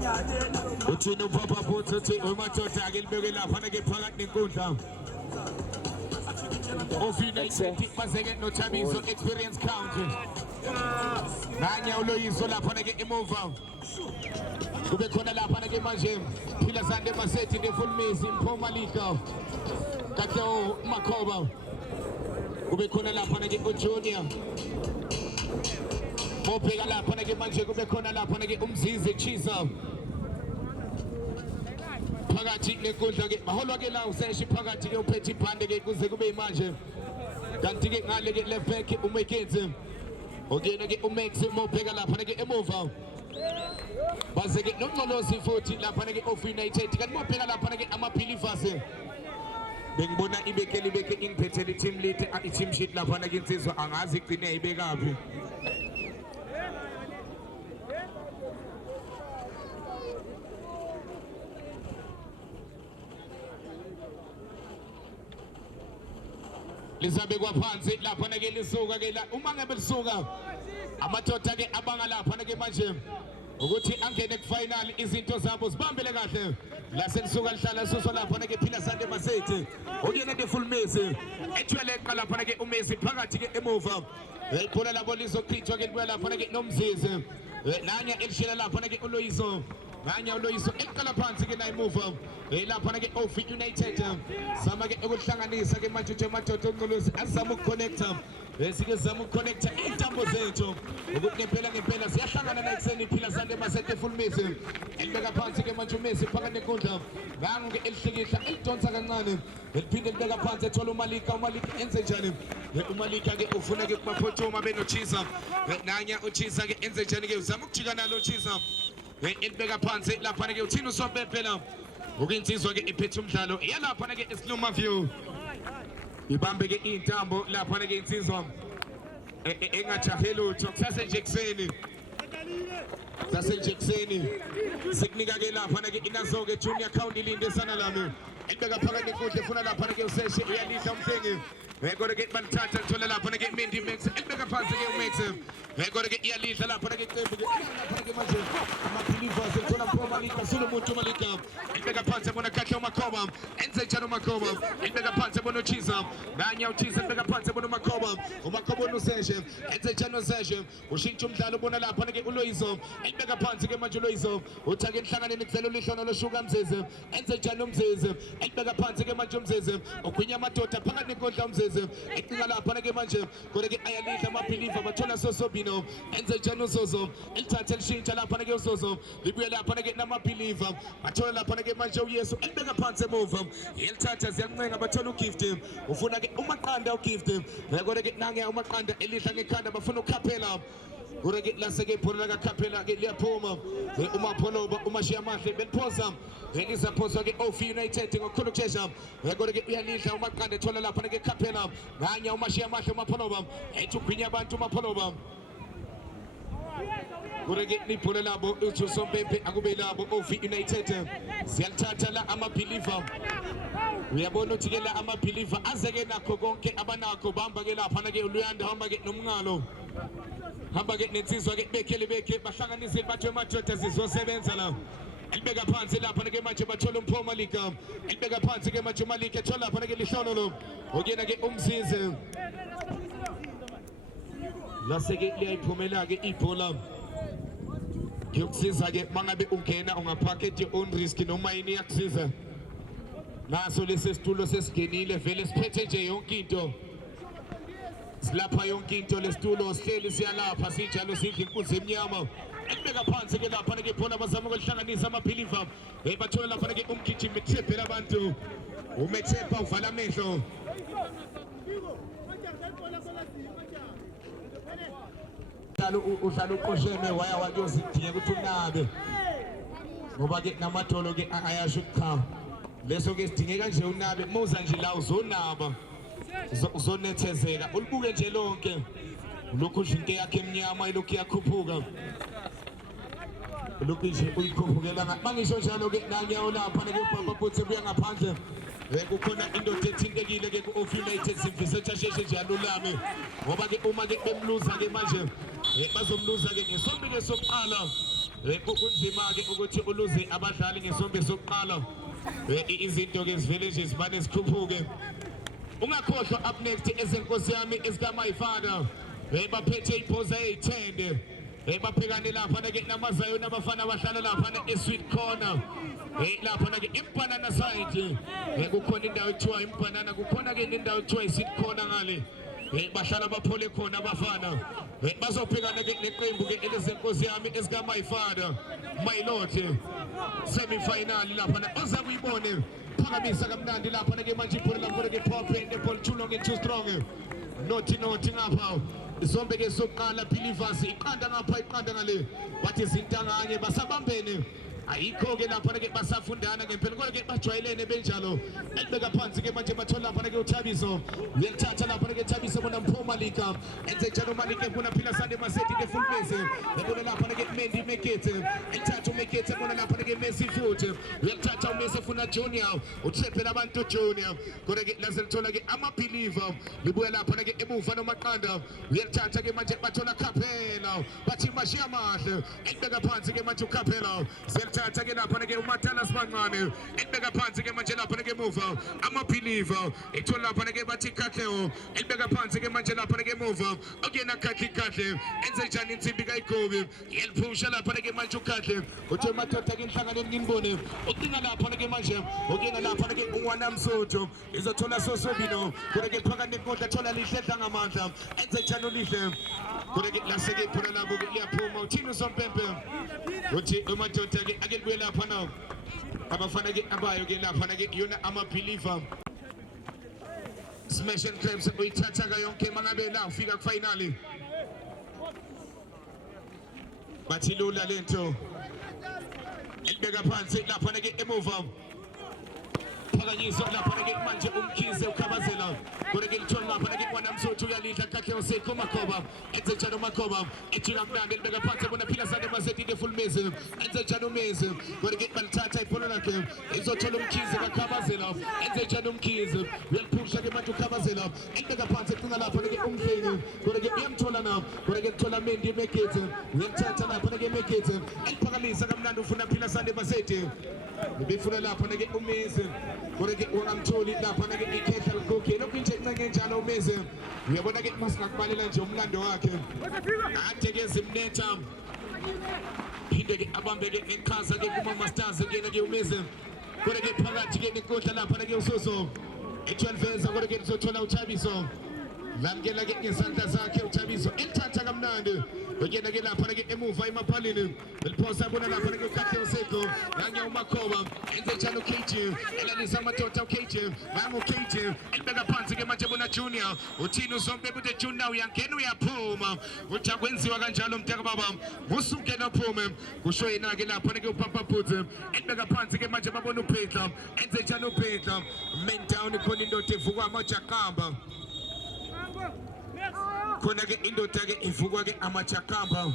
uthi no papa photo uthi umadoda ake libeke lapha ke phakathi nenkundla of United bazeke no Thabiso experience count nanya uloyiso lapha ke emuva kube khona lapha ke manje phila sande masethi ne full mesi Mpoma Lika Kato Makoba kube khona lapha ke uJunior Mopeka lapha ke manje kube khona lapha ke umzizi Chisa phakathi nenkundla ke baholwa ke la useshi phakathi ke uphethe ibhande ke kuze kube manje kanti ke ngale ke left back uMekenzi okuyena ke uMax Mopeka lapha ke emuva baze ke noNcolosi futhi lapha ke of United kanti Mopeka lapha ke amaBelievers bengibona ibeke ingiphethele team lead i-team sheet lapha ke insizwa angazi igcine ibekaphi lizabe kwaphansi lapha ke lisuka ke la uma ngabe lisuka amadoda ke abanga lapha ke manje ukuthi angene ku final izinto zabo zibambele kahle la selisuka lihlala suso lapha ke phila sande masethi okuyena ke full Messi ethwele eqala lapha ke uMessi phakathi ke emuva ibhola labo lizochithwa ke libuya lapha ke nomzizi nanya elishela lapha ke uLoyiso nganya uLoyiso eqala phansi ke na emuva lapha ke of United sama ke ukuhlanganisa ke manje madoda oNcolosi azama ukconnecta sike zama ukconnecta intambo zethu ukuthi ngempela siyahlangana la ekseni phila sande masete full Messi elibeka phansi ke manje uMessi phakathi nenkundla ngangu ke elihlikihla elidonsa kancane eliphinde libeka phansi ethola uMalika enze njani uMalika ke ufuna ke kubaphothoma benoChisa nanya uChisa ke enze njani ke uzama ukujika nalo uChisa elibeka phansi lapha ke uthina uSopepe la ukuyinsizwa ke iphethe umdlalo yalapha ke esiluma view ibambe ke intambo lapha ke insizwa engajahela utho kusase nje sikunika ke lapha ke inazo ke junior count ilinde sana lami elibeka phakathi enkundla efuna lapha ke useshe uyalihla umhlengi kodwa ke balithatha lithola lapha ke Mendi Max elibeka phansi ke uMax kodwa ke iyalihla lapha ke iqembu ke lapha ke manje amaBelievers ethola Mpoma Lika Solomuntu Malika elibeka phansi bona kahle uMakoba enze njalo uMakoba elibeka phansi bona uChisa nanya uChisa elibeka phansi bona uMakoba uSeshe enze njalo uSeshe ushintsha umdlalo bona lapha ke uLoyiso elibeka phansi ke manje uLoyiso uthake enhlanganeni kudlala ulihlono loshuka Mzeze enze njalo uMzeze elibeka phansi ke manje uMzeze ogwinya amadoda phakathi nenkundla uMzeze eqinga lapha ke manje kodwa ke ayalihla amaBeliever bathola Sosobino enze njalo uZozo elithatha elishintsha lapha ke uZozo libuye lapha ke namaBeliever bathola lapha ke manje uYesu elibeka phansi emuva elithatha ziyancenga bathola uGift ufuna ke uMaqanda uGift kodwa ke nange uMaqanda elihla ngekhanda bafuna ukhaphela kodwa ke laseke ibhola kaKhaphela ke liyaphuma uMapholoba uMashiya Mahle beliphosa elizaphosa ke of United ngokukhulu ukushesha kodwa ke uyalihla uMaqanda ethola lapha ke Khaphela nganya uMashiya Mahle uMapholoba ethi ugwinya abantu uMapholoba kodwa ke ibhola labo uthi uSompempe akube labo of United siyalithatha la amaBeliever uyabona ukuthi ke la amaBeliever azeke nakho konke abanakho bahamba ke lapha ke uLuyanda hamba ke nomngalo hamba ke nensizwa ke beke bahlanganisile bathe amadoda zizosebenza la elibeka phansi lapha ke manje bathola uMpoma Lika elibeka phansi ke manje uMalika ethola lapha ke lihlono lo okuyena ke umzizi laseke liyayiphumela ke ibhola yokusiza ke mangabe ungena ungaphakethe on risk noma yini yakusiza naso lesi situlo sesigenile vele siphethe nje yonke into silapha yonke into lesitulo sihleli siyalapha sinjalo sidla inkunzi emnyama elibeka phansi ke lapha ke phona bazama ukuhlanganisa amaBeliever bathola lapha ke umgijimi ethebhela abantu uMethepa uvala amehlo udlala uqosheme waya wakuyozidinga ukuthi unabe ngoba ke namadolo ke ayasho cha leso ke sidingeka nje unabe muza nje la uzonaba uzonethezeka ulibuke nje lonke lokhu nje into yakhe emnyama ilokhu yakhuphuka lokhu nje uyikhuphukela mangisho njalo ke nanyawo lapha ke ubaba futhi buya ngaphandle kukhona indoda ethintekile ke ku-of United simfisa ethasheshe nje alulame ngoba ke uma ke bemluza ke manje bazomluza ke ngesombili sokuqala kunzima ke ukuthi uluze abadlali ngesombe sokuqala izinto ke zivele nje zibane zikhuphuke ungakhohlwa up next ezenkosi yami ezika my father baphethe iphoza ezithende baphekane lapha ke namazayo nabafana abahlala lapha eSweet Corner lapha ke imbanana side kukhona indawo ekuthiwa imbanana kukhona ke indawo ekuthiwa iSweet Corner ngale bahlala baphole khona abafana bazophekana ke neqembu ke elezenkosi yami ezika my father my lord semi final lapha ozakuyibone phakamisa kamnandi lapha ke manje iphole lapho ke pop and Paul Chulo ke too strong nothi ngapha izombe ke sokuqala believers iqanda ngapha iqanda ngale bathi izintanganye basabambene ayikho ke lapha ke basafundana ngempela kodwa ke bajwayelene benjalo ebeka phansi ke manje bathola lapha ke uThabiso uyalithatha lapha ke Thabiso bona mphuma lika enze njalo malike bona phila sande masethi ke full base ebona lapha ke Mendi Mekete ethatha uMekete bona lapha ke Messi futhi uyalithatha uMessi funa Junior uthephe labantu Junior kodwa ke laselithola ke ama believer libuya lapha ke emuva nomaqanda uyalithatha ke manje bathola Kapela bathi mashiya mahle ebeka phansi ke manje uKapela thatha ke lapha ke uMatala Sibancane ebeka phansi ke manje lapha ke emuva ama-believer ethola lapha ke bathi Kahleo ebeka phansi ke manje lapha ke emuva okuyena Kahle enze njani insimbi kayigobi yeliphusha lapha ke manje uKahle uthi madoda ke inhlanganeni nginibone ucinga lapha ke manje okuyena lapha ke uNgwana Msotho izothola sosobino kodwa ke phakathi nenkodla thola lihle dla ngamandla enze njani ulihle kodwa ke laseke phela labo ke liyaphuma uthini usompempe uthi umadoda ke akelibuye lapha nawo abafana ke abayo ke lapha ke yona ama-believer smash and grabs uyithatha ka yonke mangabe la ufika kufinali bathi lula lento elibeka phansi lapha ke emuva phakanyiswa lapha ke manje umkhize ukhabazela kodwa ke lithola lapha ke uNgwana Msotho uyalidla Kahle uSekho Makhoba enze njalo Makhoba ejika mnandi elibeka phansi bona phila sande masethi ke full mezi enze njalo umezi kodwa ke balithatha ibhola lakhe izothola umkhize kakhabazela enze njalo umkhize uyaliphusha ke manje ukhabazela elibeka phansi ecinga lapha ke umdleni kodwa ke uyamthola na kodwa ke lithola Mendi Mekete uyamthatha lapha ke Mekete eliphakamisa kamnandi ufuna phila sande masethi befuna lapha ke umezi kodwa ke ungamtholi lapha ke ikhehla lokho lokho nje inceke njalo umezi uyabona ke masingakubalela nje umlando wakhe ade ke zimnetha phinde ke abambe ke eqhaza ke kuma masters ke ke umezi kodwa ke phakathi ke nenkodla lapha ke uSoso e12 kodwa ke uzothola uThabiso lamkela ke ngesandla sakhe uThabiso elithatha kamnandi okuyena ke lapha ke emuva emaphaleni eliphosa bona lapha ke uKahle uSekho kanye uMakhoba enze njalo KG elalisa amadoda uKG mama uKG elibeka phansi ke manje bona Junior uthini uzombe kude Junior uyangena uyaphuma uthi akwenziwa kanjalo mntaka baba usungena uphume kusho yena ke lapha ke uPapa Phuthe elibeka phansi ke manje babona uPetla enze njalo uPetla main down khona indoda evukwa amajakamba khona ke indoda ke ivukwa ke amajakamba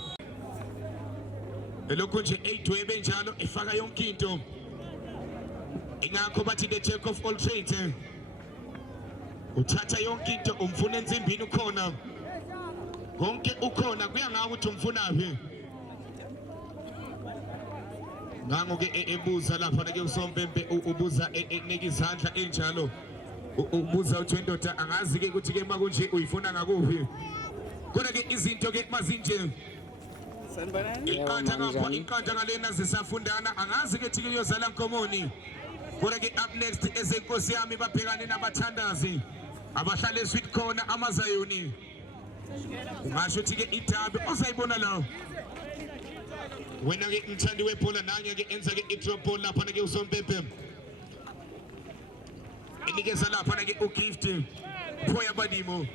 elokho nje eyidwebe njalo ifaka yonke into ingakho bathi the jack of all trades uthatha yonke into umfuna enzimbini ukhona konke ukhona kuya ngawo ukuthi umfunaphi ngango ke ebuza lapha ke usompempe ubuza enika izandla enjalo ubuza uthi indoda angazi ke ukuthi ke makunje uyifuna ngakuphi kodwa ke izinto ke mazinje iqanda ngapha iqanda ngalena zisafundana angazi ke thike yozala nkomoni kodwa ke up next ezenkosi yami babhekane nabathandazi abahlala eSweet Corner amazayoni ungasho ukuthi ke idabi uzayibona la wena ke umthandi webhola nanye ke enza ke i-drop ball lapha ke usompempe inikeza lapha ke ugift Phoya Badimo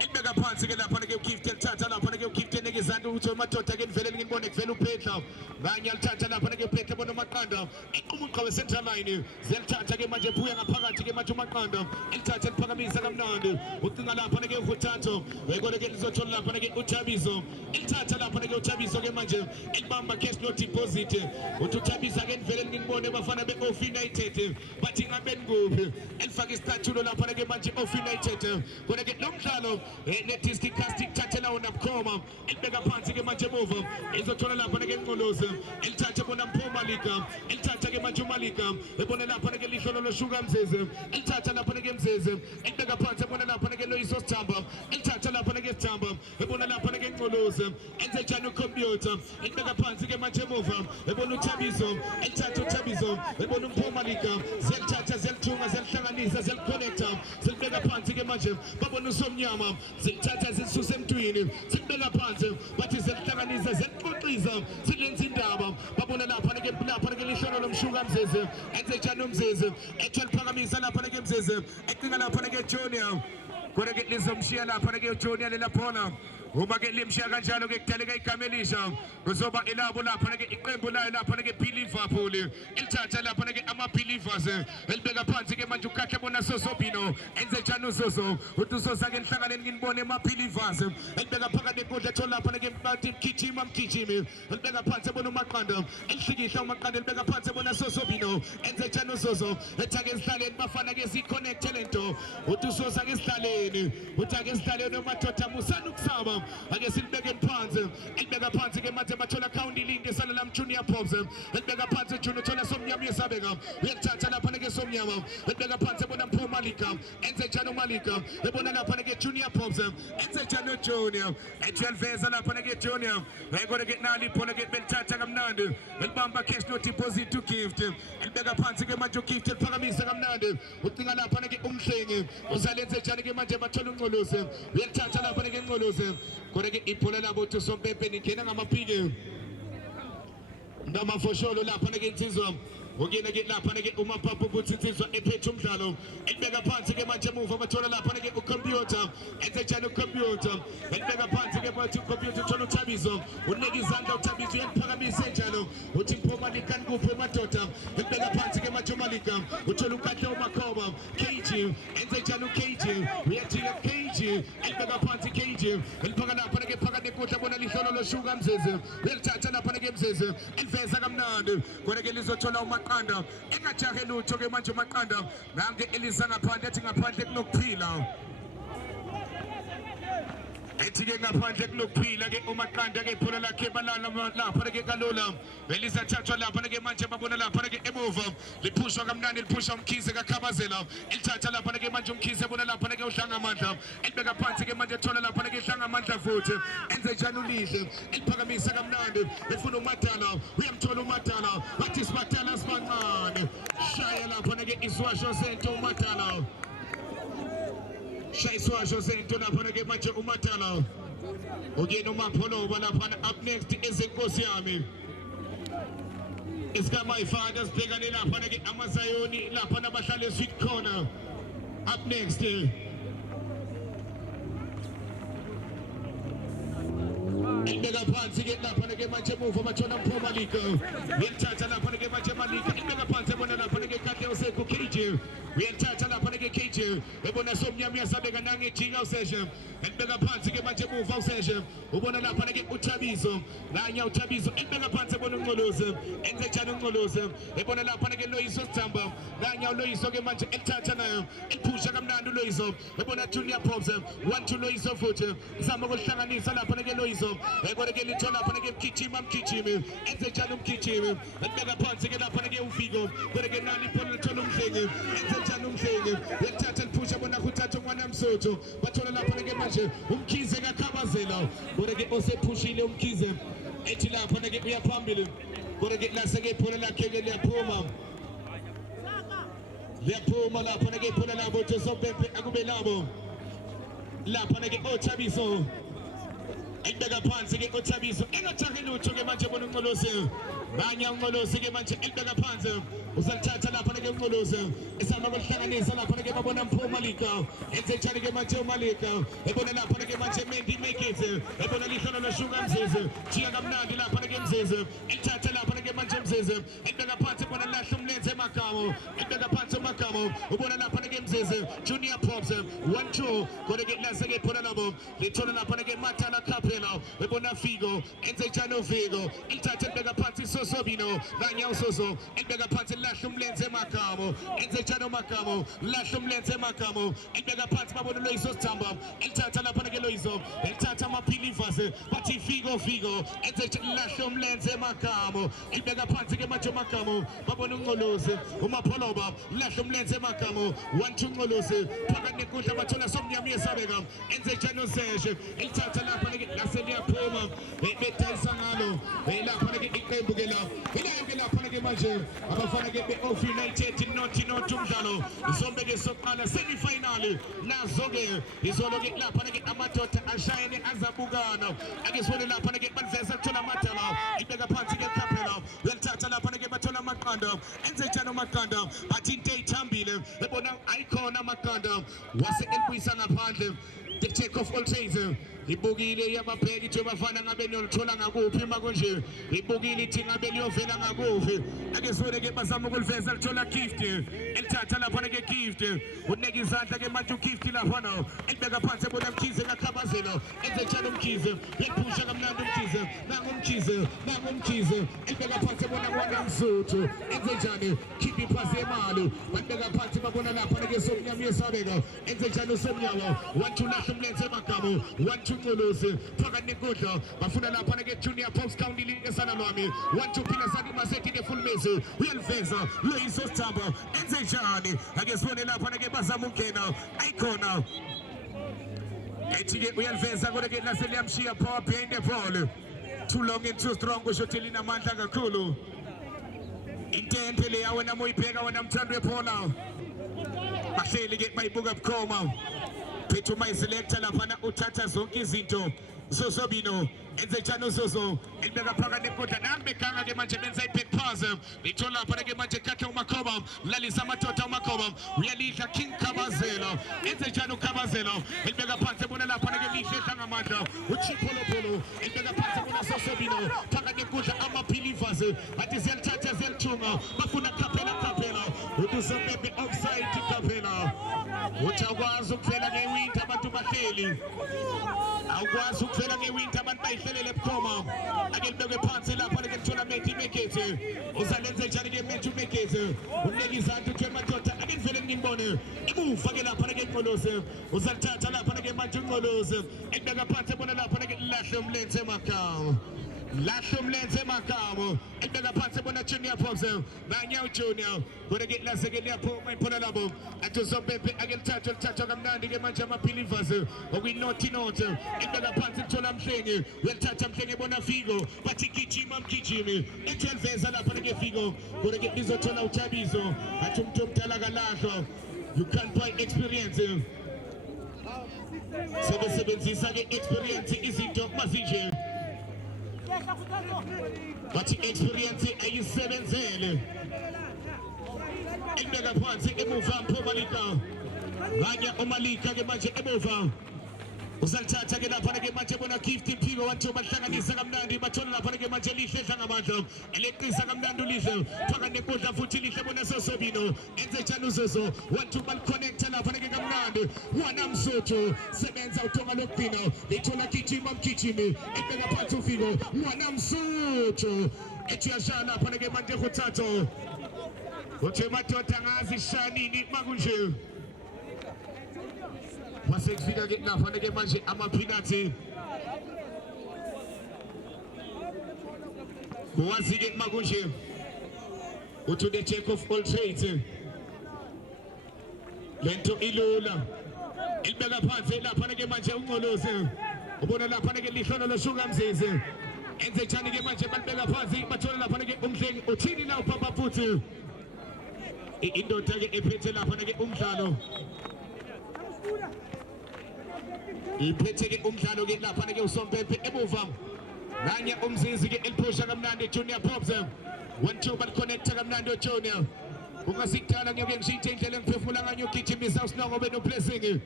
elibeka phansi ke lapha ke ugift elithatha lapha ke ugift enike izandla ukuthi madoda ke nivele ngibone kuvela uPetla kanye alithatha lapha ke uPetla bona uMaqanda eqhumuqa we-central line ziyalithatha-ke manje buya ngaphakathi-ke manje uMaqanda elithatha liphakamisa kamnandi ucinga lapha-ke uHuthatho kodwa-ke lizothola lapha-ke uThabiso elithatha lapha-ke uThabiso-ke manje elibamba cash no deposit uthi uThabiso-ke nivele nginibone bafana be-Off United bathi ngabe nikuphi elifaka isicathulo lapha-ke manje Off United kodwa-ke lo mdlalo ne-disc casting thathela wona bukhoma elibeka phansi-ke manje emuva izothola lapha-ke Ngqolozi elithatha bona Mpho Malika elithatha-ke manje uMalika ebona lapha-ke lihlolo loshuka Mzeze elithatha lapha-ke Mzeze elibeka phansi ebona lapha-ke Loyiso Sithamba elithatha lapha-ke Sithamba ebona lapha-ke Ngqolozi enze njani ukhompyutha elibeka phansi-ke manje emuva ebona uThabiso elithatha uThabiso ebona uMpho Malika ziyalithatha ziyalithunga ziyalihlanganisa ziyalikhonekta zilibeka phansi-ke manje babona uSomnyama zilithatha zilisuse emntwini zilibeka phansi bathi ziyalihlanganisa ziyalixoxisa silenza indaba babona lapha-ke lihlolo lomshuka Mzeze enze njani uMzeze ethwala phakamisa lapha-ke Mzeze ecinga lapha-ke Junior kodwa-ke lizomshiya lapha-ke uJunior lelaphona uma-ke limshiya kanjalo-ke kudaleka igama elisha kuzoba ilabo lapha-ke iqembu layo lapha-ke Liverpool ilithatha lapha-ke ama-Believers elibeka phansi-ke manje uKhahle bona Sosobino enze njani uZozo uthi uZozo-ke nihlanganeni nginibone ama-Believers elibeka phakathi enkundla ethola lapha-ke mgijima mgijimi elibeka phansi ebona uMaqanda elihlikihla uMaqanda elibeka phansi ebona Sosobino enze njani uZozo ethi-ake esihlaleni bafana-ke sikhonekte lento uthi uZozo-ke esihlaleni uthi-ake esihlaleni uMadoda musani ukusaba ake silibekeni phansi elibeka phansi-ke manje bathola County League esala Junior Pops elibeka phansi Junior uthola Somnyama uyesabeka uyalithatha lapha-ke Somnyama elibeka phansi ebona Mpho Malika enze njani uMalika ebona lapha-ke Junior Pops enze njani uJunior ejweliveza lapha-ke Junior kodwa-ke nali ibhola-ke belithatha kamnandi belibamba cash no deposit uGift elibeka phansi-ke manje uGift eliphakamisa kamnandi ucinga lapha-ke uMhlengi uzalenze njani-ke manje bathola uNgqolozi uyalithatha lapha-ke Ngqolozi kodwa-ke ibhola labo uthi uSompempe ningena ngamapiki ndamafosholo lapha-ke insizwa ukuyena-ke lapha-ke uMapapa ukuthi insizwa ephethe umdlalo elibeka phansi-ke manje emuva bathola lapha-ke ukhompyutha enze njani ukhompyutha elibeka phansi-ke manje ukhompyutha uthola uThabiso unika izandla uThabiso uyaliphakamisa enjalo uthi Mpho Malika nikuphi madoda elibeka phansi-ke manje uMalika uthola uKhahle uMakhoba KG enze njani uKG uyajika KG elibeka phansi KG eliphaka lapha-ke phakathi enkundla bona lihlolo loshuka Mzeze uyalithatha lapha-ke Mzeze eliveza kamnandi kodwa-ke lizothola uMaqanda engajahe lutho-ke manje uMaqanda nange elisa ngaphandle ethi ngaphandle kunokuphila ethi-ke ngaphandle kunokuphila-ke uMaqanda-ke ibhola lakhe balala lapha-ke kalula belisathathwa lapha-ke manje babona lapha-ke emuva liphushwa kamnandi liphusha uMkhize kaKhabazela elithatha lapha-ke manje uMkhize ebona lapha-ke uHlangamandla elibeka phansi-ke manje ethola lapha-ke uHlangamandla futhi enze njani uLihle eliphakamisa kamnandi efuna uMadala uyamthola uMadala bathi siBadala sibancane shaya lapha-ke isiwasho sento uMadala shayiswasho sento lapha-ke manje uMadala ukuyena uMapholoba laphana up next ezenkosi yami isikaMyfather sibhekane lapha-ke amaZayoni laphana bahlale sweet corner up next elibeka phansi-ke lapha-ke manje emuva bathola Mpho Malika uyalithatha lapha-ke manje Malika elibeka phansi ebona lapha-ke Khahle usekho KG uyalithatha lapha-ke KG ebona Somnyama uyasabeka nangejika uSeshe elibeka phansi-ke manje emuva uSeshe ubona lapha-ke uThabiso nanya uThabiso elibeka phansi ebona uNgqolozi enze njani uNgqolozi ebona lapha-ke Loyiso Sithamba nanya uLoyiso-ke manje elithatha nayo eliphusha kamnandi uLoyiso ebona Junior Pops 1-2 Loyiso futhi zama ukuhlanganisa lapha-ke Loyiso kodwa-ke lithola lapha-ke mgijimi enze njani umgijimi elibeka phansi-ke lapha-ke uVigo kodwa-ke nali ibhola lithola uMhlengi enze njani uMhlengi uyalithatha liphusha bona kuthatha uNgwana Msotho bathola lapha-ke manje uMkhize kaKhabazela kodwa-ke osephushile uMkhize ethi lapha-ke uyaphambili kodwa-ke lase-ke ibhola lakhe-ke liyaphuma lapha-ke ibhola labo uthi Sompempe akube labo lapha-ke oThabiso elibeka phansi ke uThabiso engathake lutho ke manje bona uNqolosi nganya uNqolosi ke manje elibeka phansi usalithatha lapha ke uNqolosi esama ukuhlanganisa lapha ke babona Mpho Malika enze njani ke manje uMalika ebona lapha ke manje Mendi Mekete ebona lihlolo loshuka Mzize jiya kamnandi lapha ke Mzize elithatha lapha ke manje Mzize elibeka phansi bona lahla umlenze eMagamo elibeka phansi uMagamo ubona lapha ke Mzize Junior Pops 1-2 kodwa ke lase ke phona labo lithola lapha ke Matala Capella ebona Figo enze njani Figo elithatha elibeka phansi Sosobino nganya uSoso elibeka phansi lahla umlenze eMagamo enze njani uMagamo lahla umlenze eMagamo elibeka phansi babona Loyiso Sithamba elithatha lapha ke Loyiso elithatha amaphilivas bathi Figo enze lahla umlenze eMagamo elibeka phansi ke manje uMagamo babona uNqolosi uMapholoba lahla umlenze eMagamo 1-2 uNqolosi phakathi nekudla bathola somnyama yesabeka enze njani uSeshe elithatha lapha ke laseliyaphuma bedayisa ngalo lapha ke iqembu ke la ilayo ke lapha ke manje abafana ke beOf United not umdlalo isombe ke soqala semi final nazo ke izolo ke lapha ke amadoda ashayene azabukana ake sibone lapha ke baveza kuthola amadala ibeka phansi ke Capella welithatha lapha ke bathola amaqanda enze njani amaqanda bathi into ethambile ebona ayikhona amaqanda wase elibuyisa ngaphandle the check of all trades ibukile yababheki nje bafana ngabe nolithola ngakuphi makonje ibukile ithi ngabe liyovela ngakuphi ake sibone ke bazama ukuliveza lithola gift elithatha lapha ke gift uneke izandla ke manje ugift lapha no elibeka phansi ebona Mkhize ngakhabazela enze njalo Mkhize yephusha kamnandi Mkhize elibeka phansi ebona kwanga Msuthu enze njani keep iphasi emali babeka phansi babona lapha ke somnyama yesabeka enze njalo somnyama 1-2 lahla umlenze eMagamo 1-2 UNqolosi phakathi nekudla bafuna lapha ke Junior Pops County League esana lwami 1-2 phila sani masethi ke full mese uyaliveza Loyiso Sithamba enze njani ake sibone lapha ke bazama ukungena ayikhona ethi ke uyaliveza kodwa ke laseliyamshiya power behind the ball too long and too strong kusho ukuthi linamandla kakhulu intente le yawe namoyibheka wena mthando wephola bahleli ke bayibuka bukhoma phethe uma iselector lapha uthatha zonke izinto Sosobino enze njani uSoso elibeka phakathi nekudla nambeganga ke manje benza iback pass lithola lapha ke manje Katla uMakhoba lalisa amadoda uMakhoba uyalidla King Khabazela enze njani uKhabazela elibeka phansi ebona lapha ke lihle hlangamandla uChipolopolo elibeka phansi ebona Sosobino phakathi nekudla amaphilivas bathi ziyalithatha ziyalithunga bafuna Capella uTusombe offside Capella uthakwazi ukuvela ngewinter abantu bahleli awukwazi ukuvela ngewinter abantu bayihlelele ebukhoma ake libekwe phansi lapha ke lithola Mendi Mekete uzalenze njani ke Mendi Mekete uneke izandla uthwe madoda ake nivele ngimbone imuva ke lapha ke uNqolosi uzalithatha lapha ke manje uNqolosi elibeka phansi ebona lapha ke lahle umlenze eMagamo lahla umlenze eMagamo elibeka phansi ebona Junior Pops nganya uJunior kodwa ke lase ke liyaphuma iphona labo athi uSompempe ake lithatha kamnandi ke manje amaphilivas okuyinoti elibeka phansi lithola Mhlenge welithatha Mhlenge ebona Figo bathi gijima Mgijimi ethi eliveza lapha ke Figo kodwa ke izothola uThabiso athi umuntu omdala kalahlwa you can't buy experience sebenzisa ke experience izinto mazinje bathi experience ayisebenzele elibeka phansi emuva Mpho Malika nganya uMalika ke manje emuva usalithatha ke lapha ke manje bona gift Mphiwe 1-2 bahlanganisa kamnandi bathola lapha ke manje lihle hlangamandla eleqisa kamnandi ulihle phakathi nekudla futhi lihle bona Sosobino enze njani uSoso 1-2 baliconnecta lapha ke kamnandi wana Msuthu sebenza uthonga lokugcina lithola gijima Mgijimi ebeka phansi uFigo wana Msuthu ethi yashaya lapha ke manje khuthatho uthe madoda ngazi shanini makunje wasekufika ke lapha ke manje amaphinathi wazi ke makunje uthi the check of all trades lento ilula ilibeka phansi lapha ke manje uNqolosi ubona lapha ke lihlolo loshuka Mzize enze njani ke manje balibeka phansi bathola lapha ke uMhlengi uthini la uPapa futhi indoda ke ephethe lapha ke umdlalo iphethe-ke umdlalo ke laphana ke usompempe emuva nganye umzizi ke eliphusha kamnandi Junior Pops 1-2 baliconnecta kamnandi Junior ungasikudala ngiyoke ngishintshe indlela engiphefumula nganye ugijimisa uSinongo benoblessing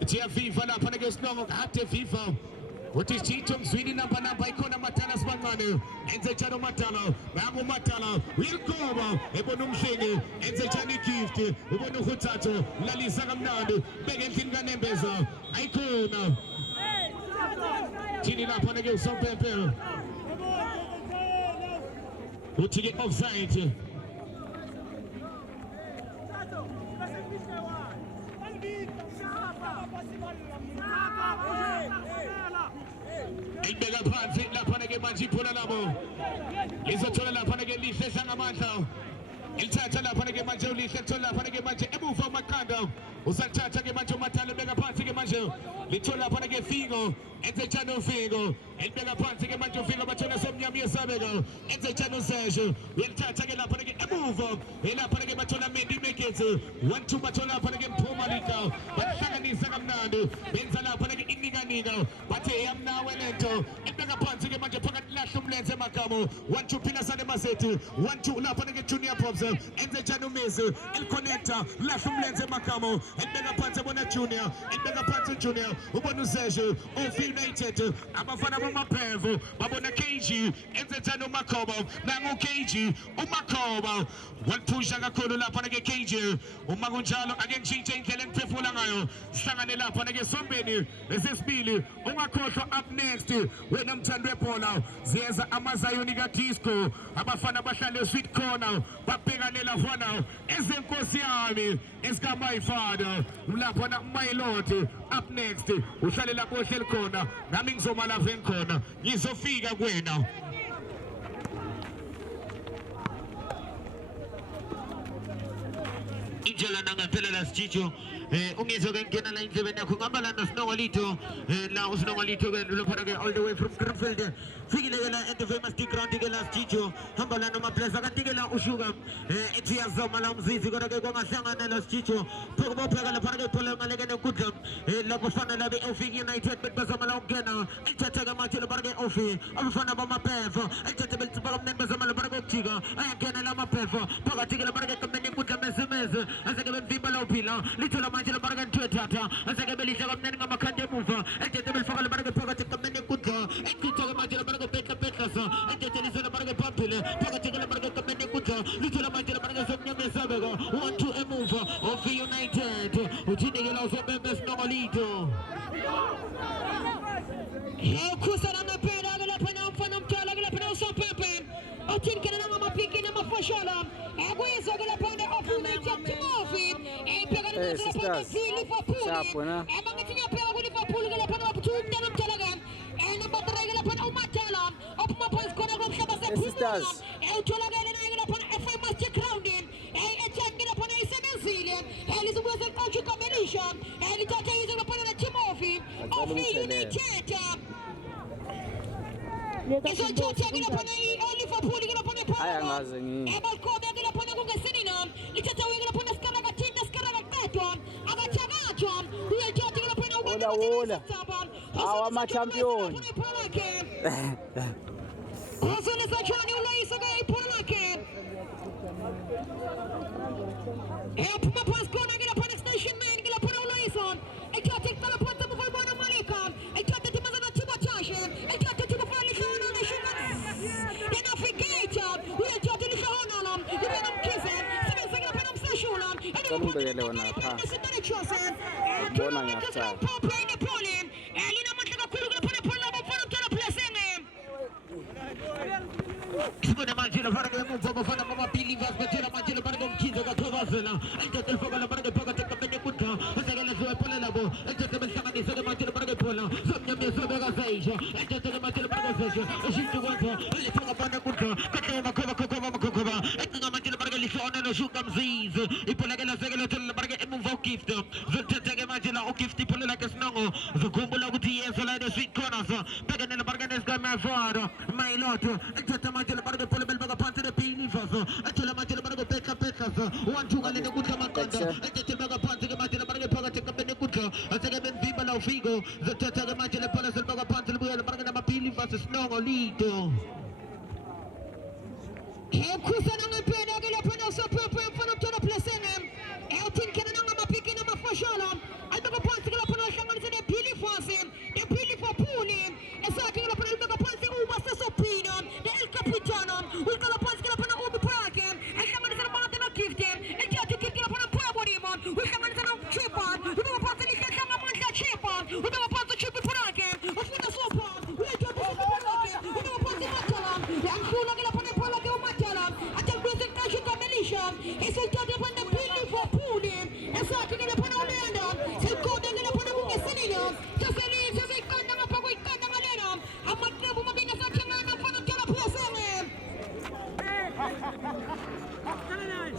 ithi yaviva laphana ke uSinongo kade viva uthi Chito Mzwini namba ikhona Matala sibancane enze njalo Matala nangu Matala uyalikoba ebona umhlengi enze njalo igift ubona uHuthatho lalisa kamnandi beke endlini kaNembeza ayikhona thini lapha ke usompempe uthi ke offside ibeka phansi lapha ke manje iphula labo izothola lapha ke lihle hlangamandla ilithatha lapha ke manje ulihle thola lapha ke manje emuva uMaqanda usathatha ke manje uMathala ebeka phansi ke manje lithola lapha ke Figo enze njalo Figo elibeka phansi ke manje uFigo bathola somnyama yesabeka enze njalo Serge uyalithatha ke lapha ke emuva elapha ke bathola Mendi Makers 1-2 bathola lapha ke Mphuma Lika bahlanganisa kamnandi benza lapha ke inikanika bathe yamnawe lento ebeka phansi ke manje phakathi lahla umlenze eMagamo 1-2 Philasane Masethi 1-2 lapha ke Junior Pops enze njalo Miss elconnector lahla umlenze eMagamo elibeka phansi bona Junior elibeka phansi Junior ubona uSeshe United abafana bamaPhevo babona KG enze njalo uMakhoba nangu KG uMakhoba waliphusha kakhulu lapha ke KG uma kunjalo ake ngishintshe indlela engiphefumula ngayo sihlangane lapha ke Sombeni lesesibili ungakhohlwa up next wena mthandi webhola ziyeza amaZayoni kaDisco abafana bahlale sweet corner babhekanela fana ezenkosi yami esika my father lapha na my lord up next uhlale lapho ohleli khona nami ngizoma lapha engikhona ngizofika kuwena indlela nangaphela la Schicho ungizwe ke ngena la indlebeni yakho ngamba la noSinongo Litho la uSinongo Litho ke lophana ke all the way from Greenfield fikile ke la at the famous ground ke la Schicho hamba la noma place kanti ke la ushuka ethi yazoma la umzizi kodwa ke kongahlangana la Schicho phekubopheka lapha ke phola ngaleke nenkundla la kufana la beOfik United bezama la ukungena ethatha ke manje lapha ke Ofik abafana bamaPhevo ethatha belitsipaka mnene bezama lapha ke ukujika ayangena la maPhevo phakathi ke lapha ke kamene inkundla mesemeze aseke bemvimba la uphila lithola manje lapha ke ntwethatha aseke belihla kamnene ngamakhandi emuva ethatha belifaka lapha ke phakathi kamene inkundla echitha ke manje lapha ke petla sa ethatha lisela lapha ke phambili phakathi ke lapha ke kamene inkundla lithola manje lapha ke somnyama esabeka 1-2 emuva of United uthini ke la usompempe Sinongo Litho ukhusana ngaphela ke lapha namfana umthala ke lapha usompempe uthini ke la ngamapiki namafashala ekuyizwa ke lapha of United Timothy ebheka lapha Liverpool abangithi ngiyapheka ku Liverpool ke lapha babuthumela nomthala ke number 3 ke lapha uMathala ophuma phansi khona komhlaba sephumula utholakele naye ke lapha famous grounding ethani ke lapha isebenzile lizobuza seqoqo combination lithatha izwe lapha na Timothy of United izothatha ke lapha Liverpool ke lapha ayangaze ebalkhona ke lapha kungesenina lithatha ke lapha sikala kathinta sikala kaqedwa akathakatha uyathatha ke lapha wola awama champion Uzole Sachani ulayisa ke iphula lakhe ephuma phansi khona ke lapha station 9 ke lapha ulayisa ethatha iqala phansi mfana Malika ethatha timazana Tibotashe ethatha timafana lihlona neshina navigator uyathatha lihlona la ibena mkhize sebenzeka lapha namsashula Kumbekele wona pha bona ngiyathanda Sibona manje lapha ke emuva bafana bama-believers bethela manje lapha ke umkhize kaThokozela ethatha lifaka lapha ke phakathi kamene inkundla esekele ziwephola labo ethatha belihlanganise ke manje lapha ke phola somnyama yesabeka Seshe ethatha ke manje lapha ke Seshe eshintsha kwenza elithanga lapha inkundla kaThoba makhoba ecinga manje lapha ke lihlona noshuka mzizi iphola ke lasekele thola lapha ke emuva ugift zothatha ke manje la ugift iphola ke Sinongo zokhumbula ukuthi yeso la sweet corners bhekene lapha ke Baga Mavado, my lord, Jetta Major Bargo Polabaga Panther Pinifas, Atula Major Bargo Peka Pekas, 1 2 and the Gutamacanda, Jetta Baga Panther Major Bargo Paga Benecuta, a second Viva Figo, the Tata Major Palace Baga Panther Bargana Pinifas, Snow Lito. Kusananga pena gila pena so pepe pena tona plesene eltin kana nga mapiki na mafashala albaga pansi gila pena shanga ni pili fase de pili fa puli esa gila pena albaga pansi uba sa sopina de el capitano ulgala pansi gila pena ubi prake shanga ni sana na gifte e jati gila pena pabori mon shanga ni sana chipa uba pansi ni shanga manja chipa uba pansi chipa prake ufuna sopa we jati prake uba pansi matala ya shula gila pena prake it's a total when the people for pulling, and so I can get upon a land. So go down upon a woman sitting just a leave, just a gun up a week, gun a little. I'm not never being a fucking man up on the teleplus.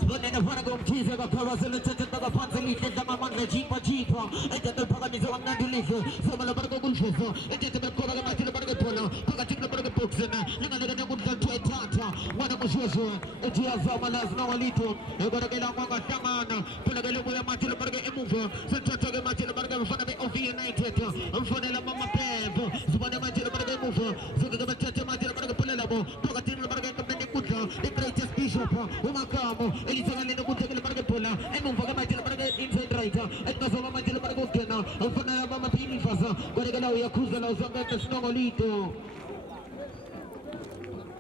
But then I want to go to the Parazil, the Panzali, the Mamma, Jeepa, and the Paganizo, and the Lizo, some of the Bargo, and the Cola, the Bargapolo, Pagatic Barga books, and the Woodland to a Tata, one of the Joshua, the Giazamalas, no Alito, you're going to get along with Tamana, Pulagalo, Matilla Barga, and Mover, Santa Matilla Barga, in front of the United, in front of the Mama Peb, Subana Matilla Barga Mover, so the Matilla Barga Pulabo, Pagatin Barga, the greatest bishop, Umakamo, Elizabeth in the Mutakala Bargapola, and Muvagamatilla Barga inside right, and Mazoma Matilla Bargotena, in front of Mama Pinifasa, Gorigalo Yakuza, Zanga, Snowlito.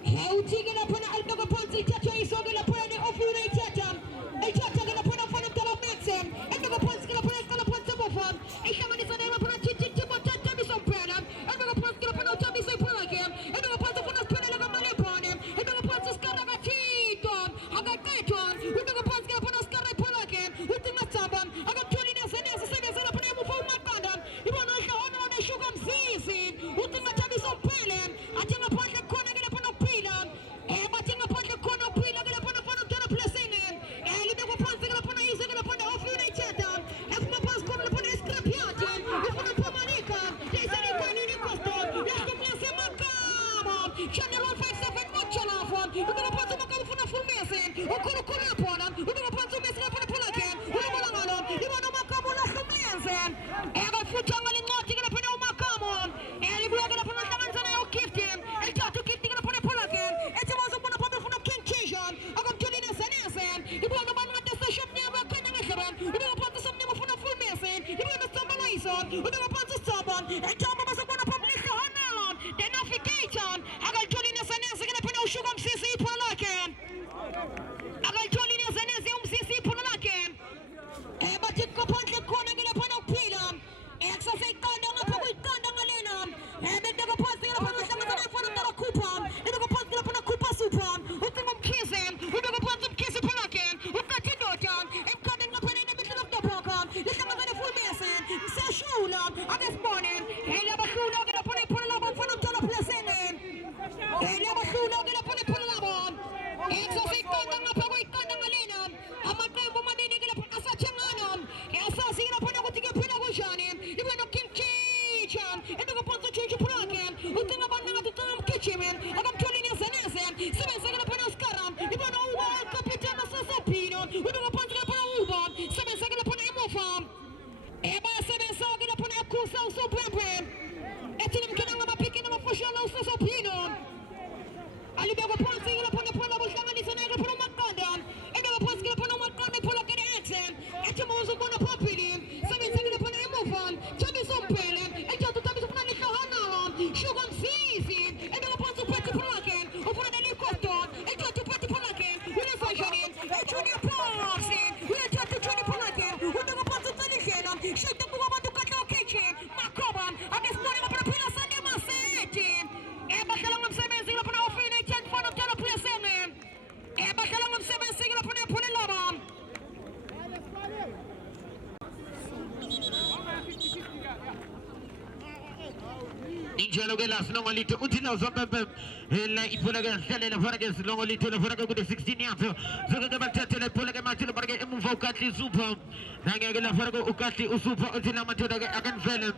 How taking up an Albaga Ponzi, Tata is on the planet of United, a Tata going to put up on the Maxim, and the Ponzi going to put up on some of them, a shaman is on the Ponzi to Tata is on Pranam, and the Ponzi going to put up Tommy Sapolagam, and the Ponzi going to put up money upon him, and the Ponzi is going to have a cheaton, I got Gaiton, with the Ponzi going to put up Scarra Polagam, with the Matabam, I got 20 years and there's a sentence on a name of Macadam, you want to show on the sugar season, with the Matabis on Pelim, I think a Ponzi corner going to put up Pelim. Bating upon the corner, Pila upon the front of the blessing, and you never pass upon the using upon the United, as my pass coming upon the Scrapiati, upon the Pomanica, they said it going in the coastal, yes, the blessing Macamo, Channel 57 Mochalafon, we're going to pass the Macamo for the full message, or Kuru upon them, we're going to pass the message upon the Pulakan, we're going to you want to Macamo last the blessing, and I put jungle in nothing upon the Macamo, and we're going to put the Tanzania gift him, and got to keep thinking upon the Pulakan. I'm telling you, you want to man at the station never can you don't want to some name of a full message, you want to stabilize on, you don't want to stop on, and Tom was going to publish the Honor, the navigation. I got telling us and asking up no sugar CC Polakan. I got telling us and asking CC Polakan. But it could punch the corner in a panel pilum. Exercise condom up with condom alenum. And then never pass the other person in front of the coupon. And never pass the upon a coupa supon. Who think I'm kissing? Who never pass them kissing Polakan? Who got it down? And coming up in the middle of the program. Listen to the full message. So Shula, and this morning, he never flew out in a pony pull up in front of the blessing. He never flew out in a pony pull up on. Exercise condom up with condom alenum. I'm a guy woman in the Asachanganum. And so seeing up on a Pinagushani. You went to King Chichan. And the Ponzo Chichi Pulakan. Who think about the Tom Kitchen? I'm telling you, Senasan. 7 seconds upon a scaram. You want to walk up in the Sasapino. We don't want to upon a Uber. 7 seconds upon a Mofarm. Eba 7 seconds upon a Kusa so Brem. Etin Kanama picking up a Fushano Sasapino. Alibaba Ponzi upon the Polo Shaman is an egg upon a Macadam. And the Ponzi upon a Macadam Polakan accent. Etimos upon a puppy. 7 seconds upon a Mofarm. Tommy's on Pelham. And just to Tommy's upon a Hanaram. Sugar season. And the Ponzi Petty Polakan. Upon a helicopter. And just to Petty Polakan. With a fashion. And Junior Parsing. We are just to Johnny Polakan. With the Ponzi Television. Shake the Buma to cut our kitchen. Macobam. And this morning upon a Pila Sunday Massage. And Bacalam 7 upon our free nation for the Teleplay. And Bacalam 7 upon a Pulabam. Ninja njalo ke la Sinongo Little uthi la uzombembe la iphula ke hlelela fana ke Sinongo Little la fana ke kude 16 yards zoke ke bathathela iphula ke mathile fana ke emuva uKatli Super nangeke la fana ke uKatli uSuper uthi la madoda ke akanivele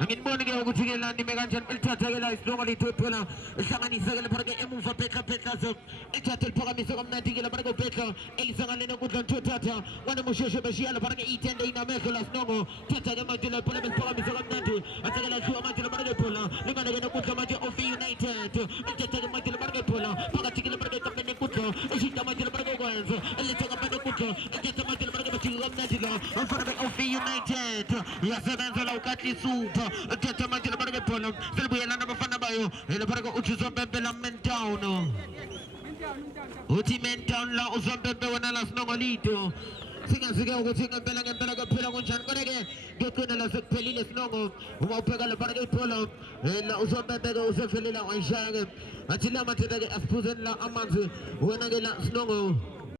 angiboni ke ukuthi ke la ndime kanjani elithatha ke la Sinongo Little iphula ihlanganisa ke la fana ke emuva Petla zo ethatha liphakamise kamnandi ke la fana ke Petla elisangalene kudla ntothatha wana mushoshe beshiya la fana ke itende inamehlo la Sinongo thatha ke madoda iphula liphakamise kamnandi athakela hluwa madoda fana ke iphula limane ke nokudla manje of United ethatha ke madoda fana ke iphula phakathi ke la fana ke kamnandi kudla eshita madoda fana ke kwenza elithatha fana kudla ethatha madoda fana ke bajika kamnandi la fana ke of United yasebenza la uKatli Super ethatha madoda fana ke iphula selibuyela nabafana bayo la fana ke uthi uzombembe la Mentown uthi Mentown la uzombembe wona la Sinongo Little singazike ukuthi ngempela kuphela kunjani kodwa ke ngegcina la sekuphelile Sinongo uma ubheka la fana ke ipholo la uzombembe ke usefelela wayishaya ke athi la matheta ke asiphuzeni la amanzi wena ke la Sinongo